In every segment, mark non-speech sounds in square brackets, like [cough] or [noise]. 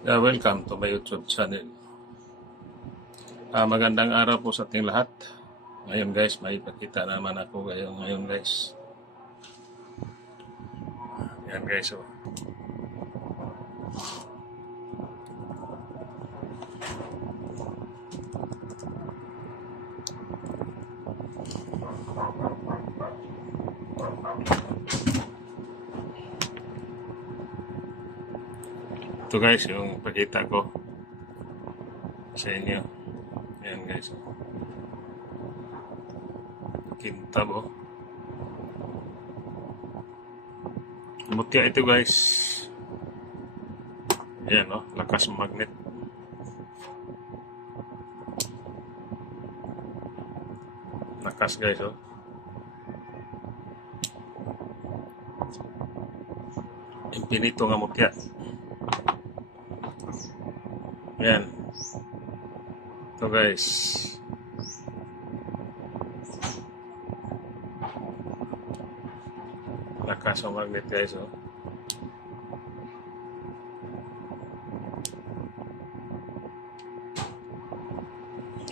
Yeah, welcome to my YouTube channel. Ah, magandang araw po sa ating lahat. Ngayon guys, may ipakita naman ako ngayon, ngayon guys. Yan guys, oh. Ito guys, yung pakita ko sa inyo. Yan guys. Kintab oh. Mutya ito guys. Yan oh, lakas magnet. Lakas guys oh. Infinito nga mutya. Yan. Ito guys. Lakas ang magnet guys oh.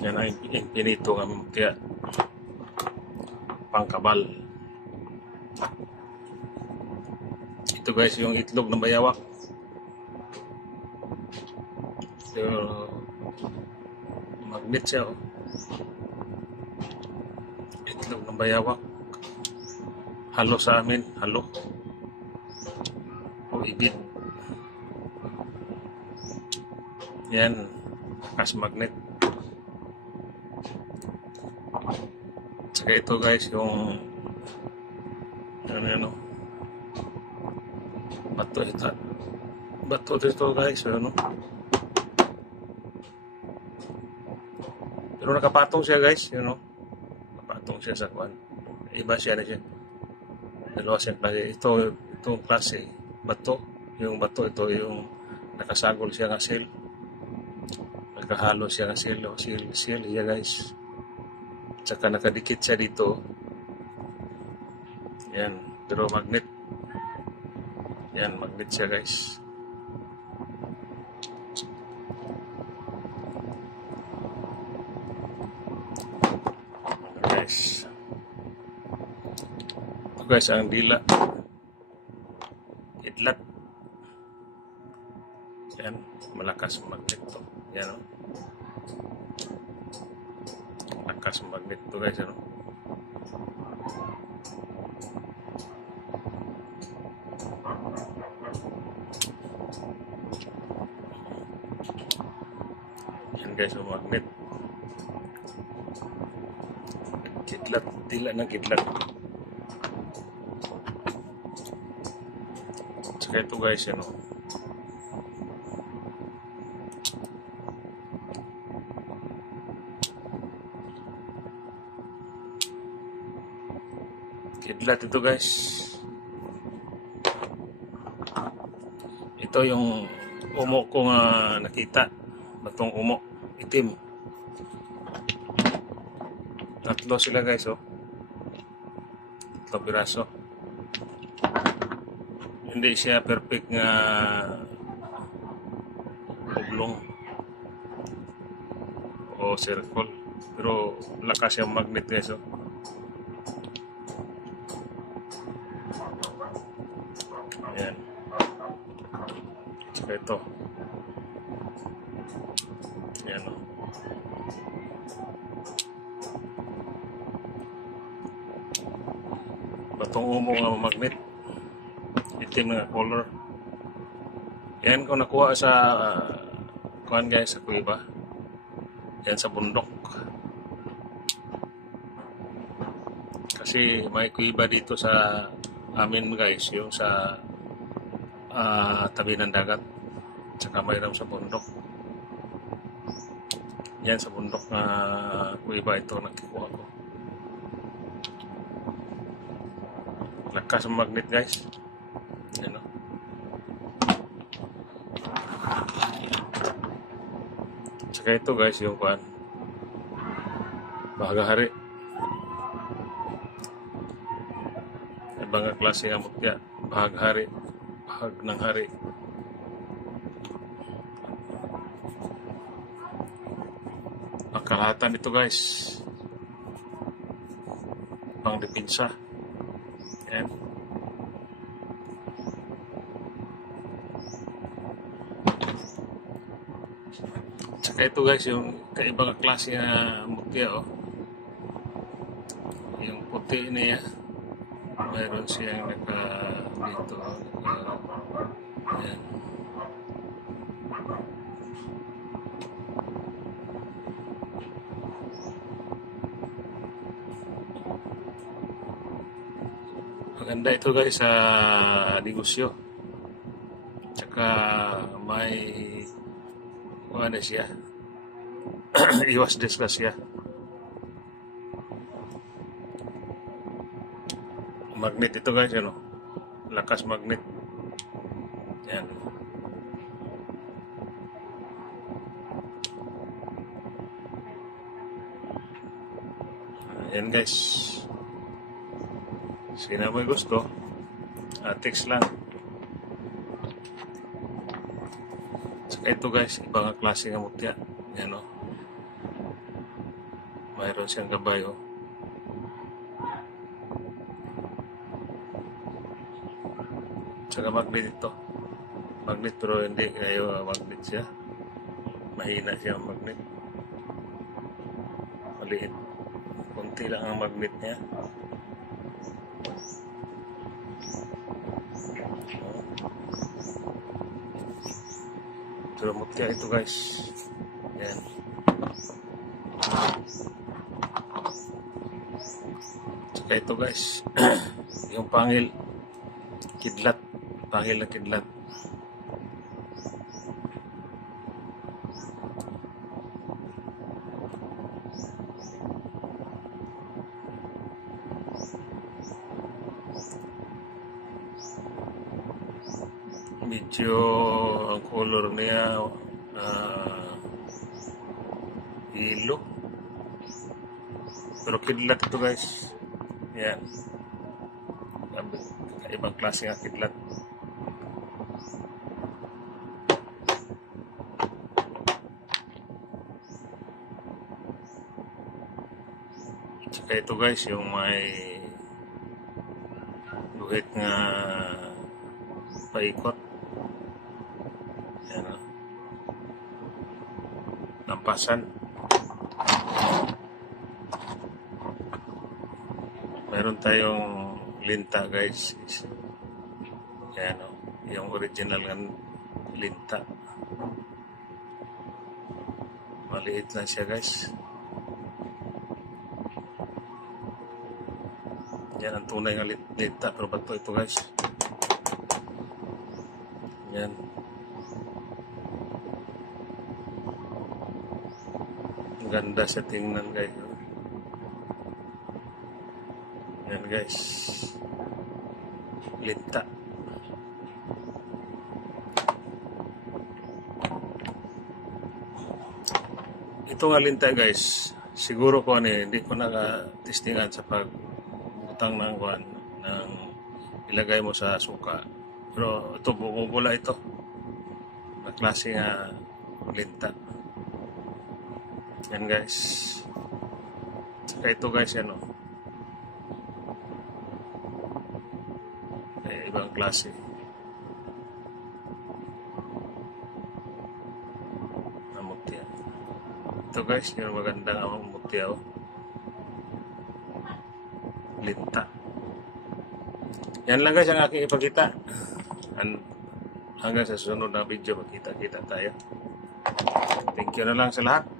Yan ang infinito nga mutya. Pangkabal. Ito guys yung itlog ng bayawak. Magnet siya oh. Itlog ng bayawak. Halo sa amin, halo. O ibig. Yan, as magnet. Saka ito guys, yung ano yan oh. Bato ito. Bato dito guys, ano. Pero nakapatong siya guys, you know. Nakapatong siya sa kuan. Iba siya na siya. Dalawa siya klase. Ito, itong klase, bato. Yung bato, ito yung nakasagol siya nga seal. Nakahalo siya nga seal. Seal, seal siya guys. Tsaka nakadikit siya dito. Yan. Pero magnet. Yan, magnet siya guys. Guys, ang dila. Idlat. Yan, malakas magnet to. Yan o. Malakas magnet to guys, ano. Yan guys, ang magnet. Kidlat, dila ng kidlat. Saka ito guys, ano. Kidlat ito guys. Ito yung umo ko nga nakita. Batong umo. Itim. Tatlo sila guys, oh. Tatlo piraso. Hindi siya perfect nga oblong o circle. Pero lakas yung magnet guys, oh. Ayan. Saka ito. Ayan, oh. batong umo nga magnet itim nga color yan ko nakuha sa uh, kuhan guys sa kuiba yan sa bundok. Kasi may kuiba dito sa amin guys yung sa ah, tabi ng dagat. Tsaka mayroon sa bundok. Yan sa bundok na kuiba ito nakukuha ko. Lakas ang magnet guys Ano? Tsaka ito guys, yung kuan. Bahaga hari. Ibang klase ng mutya. Bahag hari. Bahag ng hari. Ang itu ito guys. Pang dipinsah. Ito guys, yung kaibang klase na mutya oh. Yung puti niya. Mayroon siyang naka dito. Naka, yan. Maganda ito guys sa negosyo. Tsaka may ano siya. Iwas discuss siya. Magnet ito guys, ano? Lakas magnet. Yan. Yan guys. Sino may gusto? Text lang. Saka ito guys, ibang klase ng mutya. Yan o. Mayroon siyang gabay o. Saka magnet ito. Magnet pero hindi kayo ah, magnet siya. Mahina siya ang magnet. Maliit. Kunti lang ang magnet niya. Pero mutya ito guys. Yan. Saka ito guys. [clears throat] yung pangil. Kidlat. Pangil na kidlat. medyo ang color niya uh, yellow pero kidlat ito guys yan ibang klase ng kidlat Tsaka ito guys yung may guhit nga paikot yan o. Lampasan. Meron tayong linta guys. Yan o. Yung original ng linta. Maliit lang siya guys. Yan ang tunay ng linta. Pero ba't ito guys? Yan. Ganda sa tingnan guys. Guys. Linta. Ito nga linta guys. Siguro ko ano eh, hindi ko naka-testingan sa pag-utang ng kwan ng ilagay mo sa suka. Pero ito, bumubula ito. Na klase nga linta. Yan guys. Saka ito guys, ano. Ibang klase. Na mutya. Ito guys, yung magandang ang mutya. Oh. Linta. Yan lang guys ang aking ipakita. And hanggang sa susunod na video, magkita-kita tayo. Thank you na lang sa lahat.